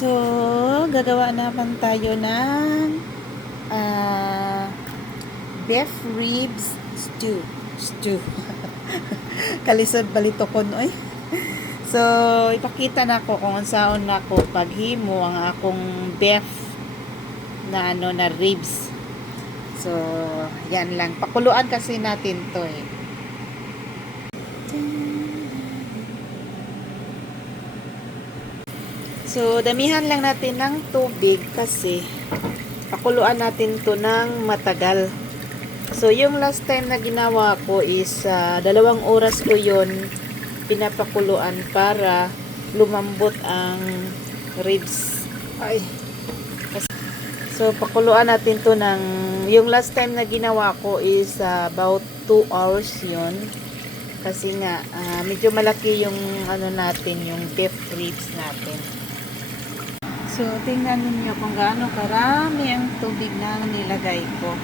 So, gagawa naman tayo ng beef ribs stew. Stew. Kalisod balitokon oy. So, ipakita na ko kung saan na ko paghimo ang akong beef na na ribs. So, yan lang. Pakuluan kasi natin to eh. So, damihan lang natin ng tubig kasi pakuluan natin to ng matagal. So, yung last time na ginawa ko is 2 oras ko yon pinapakuluan para lumambot ang ribs. Ay. So, pakuluan natin to ng yung last time na ginawa ko is about 2 hours yon kasi nga medyo malaki yung natin, yung beef ribs natin. So, tingnan ninyo kung gaano karami ang tubig na nilagay ko.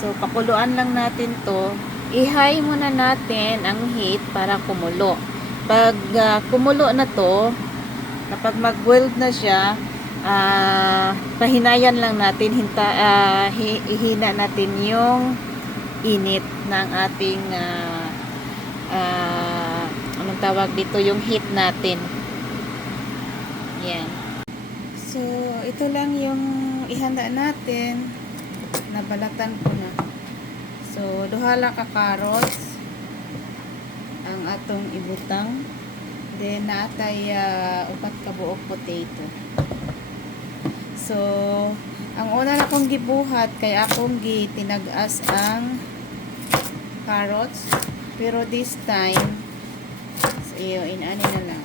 So, pakuluan lang natin to. I-high muna natin ang heat para kumulo. Pag kumulo na to, kapag mag-boiled na siya, pahinayan lang natin, ihina natin yung init ng ating anong tawag dito, yung heat natin. Yan. So, ito lang yung ihanda natin. Nabalatan ko na. So, duha lang ka carrots ang atong ibutang. Then, naatay 4 ka buok potato. So, ang una na kong gibuhat kay akong tinagas ang carrots. Pero this time, so, inani na lang.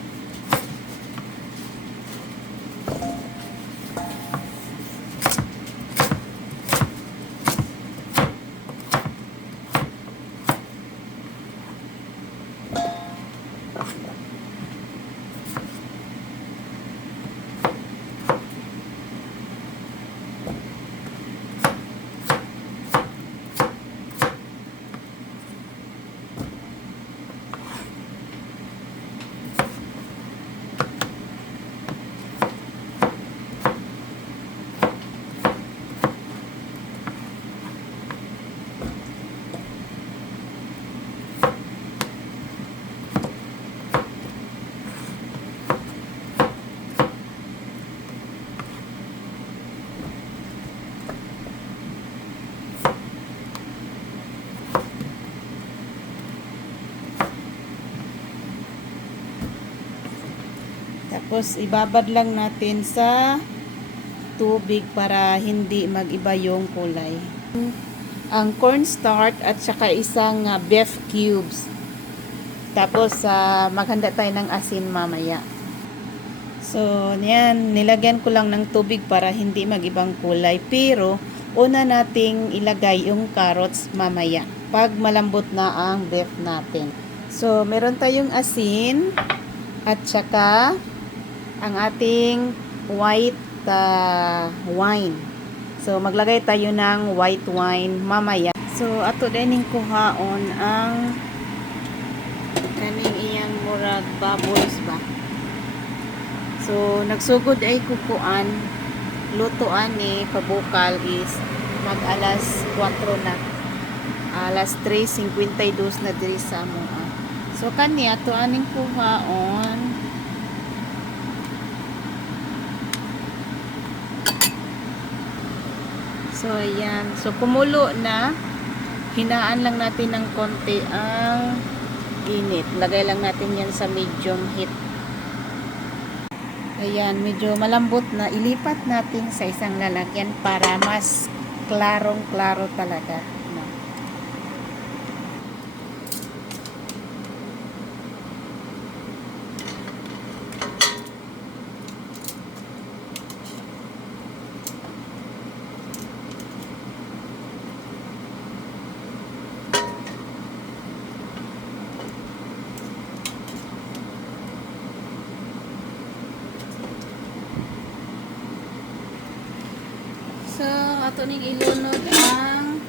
Tapos, ibabad lang natin sa tubig para hindi mag-iba yung kulay. Ang cornstarch at saka isang beef cubes. Tapos, maghanda tayo ng asin mamaya. So, yan. Nilagyan ko lang ng tubig para hindi mag-ibang kulay. Pero, una nating ilagay yung carrots mamaya. Pag malambot na ang beef natin. So, meron tayong asin at saka ang ating white wine. So, maglagay tayo ng white wine mamaya. So, ato din kuhaon ang kaning iyang murag bubbles ba. So, nagsugod ay kukuan. Lutoan ni pabukal is mag alas 4 na. Alas 3:52 na diri sa amoa. So, kani ato aning kuhaon. So, ayan. So, kumulo na. Hinaan lang natin ng konti ang init. Lagay lang natin yan sa medium heat. Ayan, medyo malambot na. Ilipat natin sa isang lalagyan para mas klarong-klaro talaga. So, ato ning ilunod ang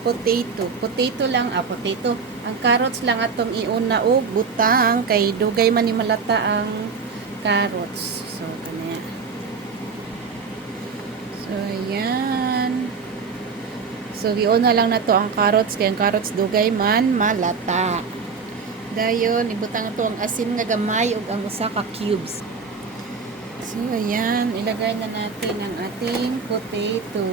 potato. Potato lang, potato. Ang carrots lang atong iuna og butang kay dugay man ni malata ang carrots. So, kanya. So, ayan. So, giuna lang na to ang carrots. Kaya ang carrots dugay man malata. Dayon, ibutang to ang asin nga gamay ug ang usa ka cubes. So, ayan. Ilagay na natin ang ating potato.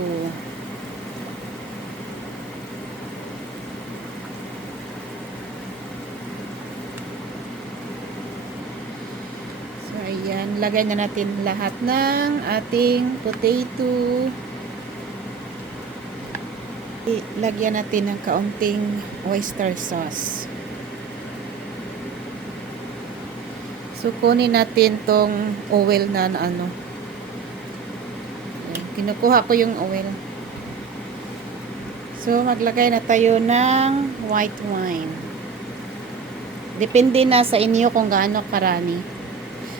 So, ayan. Lagay na natin lahat ng ating potato. Lagyan natin ng kaunting oyster sauce. So, kunin natin tong oil na ano. Ayan, kinukuha ko yung oil. So, maglagay na tayo ng white wine. Depende na sa inyo kung gaano karami.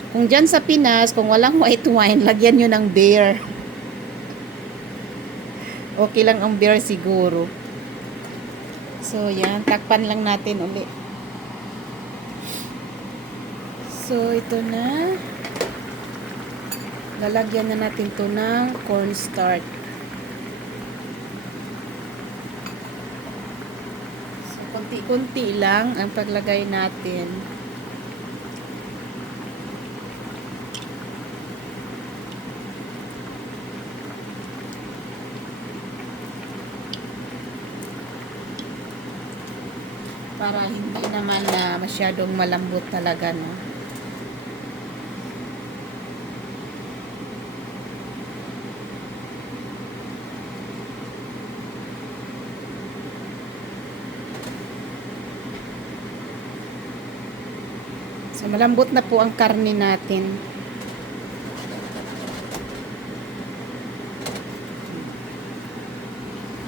Kung dyan sa Pinas, kung walang white wine, lagyan nyo ng beer. Okay lang ang beer siguro. So, yan. Takpan lang natin ulit. So, ito na. Lalagyan na natin to ng cornstarch. So, konti-konti lang ang paglagay natin. Para hindi naman na masyadong malambot talaga, no? So, malambot na po ang karne natin.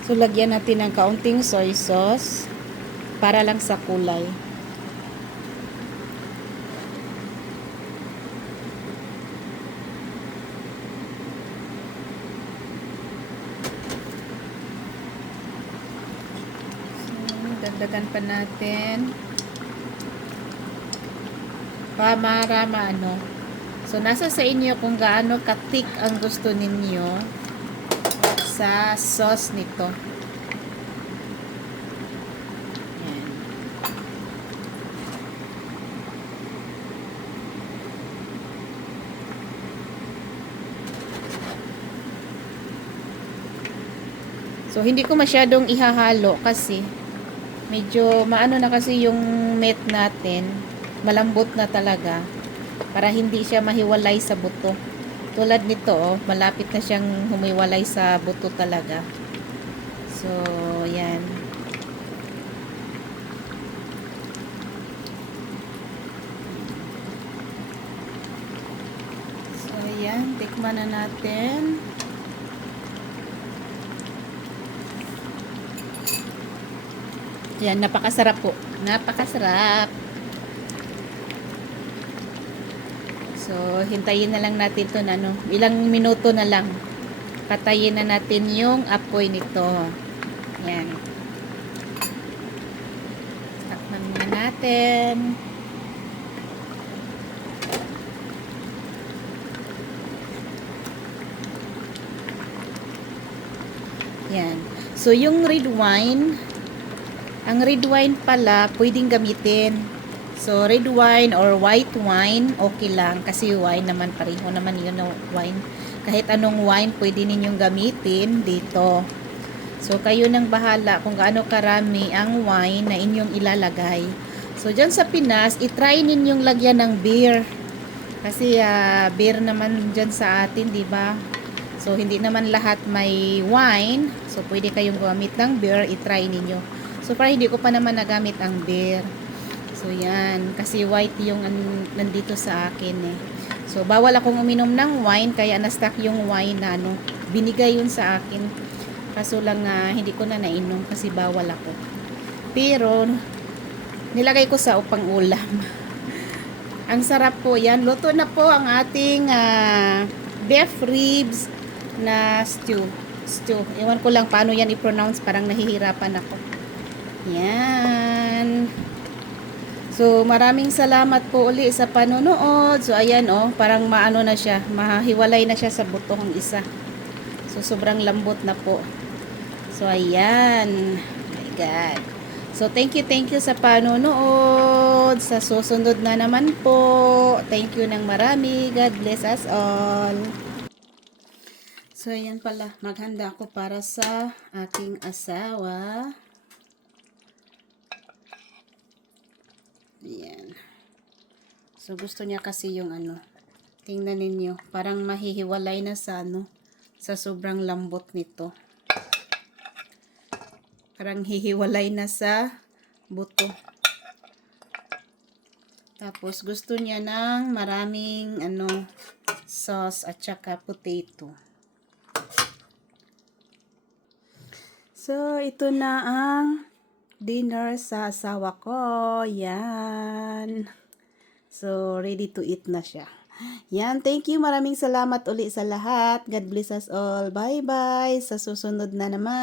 So, lagyan natin ng kaunting soy sauce para lang sa kulay. So, dagdagan pa natin. Para maano. So, nasa sa inyo kung gaano ka-thick ang gusto ninyo sa sauce nito. Yan. So, hindi ko masyadong ihahalo kasi medyo maano na kasi yung meat natin. Malambot na talaga para hindi siya mahiwalay sa buto. Tulad nito, oh, malapit na siyang humiwalay sa buto talaga. So, yan. So, yan. Tikman na natin. Yan, napakasarap po. Napakasarap. So, hintayin na lang natin ito na, no? Ilang minuto na lang. Patayin na natin yung apoy nito. Yan. Takpan na natin. Yan. So, yung red wine, ang red wine pala, pwedeng gamitin. So, red wine or white wine, okay lang. Kasi wine naman, pareho naman yun na wine. Kahit anong wine, pwede ninyong gamitin dito. So, kayo nang bahala kung gaano karami ang wine na inyong ilalagay. So, dyan sa Pinas, itry ninyong lagyan ng beer. Kasi, beer naman dyan sa atin, di ba? So, hindi naman lahat may wine. So, pwede kayong gumamit ng beer, itry ninyo. So, para hindi ko pa naman nagamit ang beer. So, yan. Kasi white yung nandito sa akin eh. So, bawal akong uminom ng wine. Kaya na-stock yung wine na ano. Binigay yun sa akin. Kaso lang hindi ko na nainom kasi bawal ako. Pero, nilagay ko sa upang ulam. Ang sarap po yan. Luto na po ang ating beef ribs na stew. Ewan ko lang paano yan i-pronounce. Parang nahihirapan ako. Yan. So, maraming salamat po uli sa panonood. So, ayan parang maano na siya. Mahiwalay na siya sa butong isa. So, sobrang lambot na po. So, ayan. Oh my God. So, thank you sa panonood. Sa susunod na naman po. Thank you ng marami. God bless us all. So, ayan pala. Maghanda ako para sa aking asawa. Ayan. So, gusto niya kasi yung ano. Tingnan ninyo. Parang mahihiwalay na sa ano. Sa sobrang lambot nito. Parang hihiwalay na sa buto. Tapos gusto niya ng maraming ano sauce at saka potato. So ito na ang dinner sa asawa ko. Yan. So ready to eat na siya. Yan, thank you. Maraming salamat uli sa lahat. God bless us all. Bye-bye. Sa susunod na naman.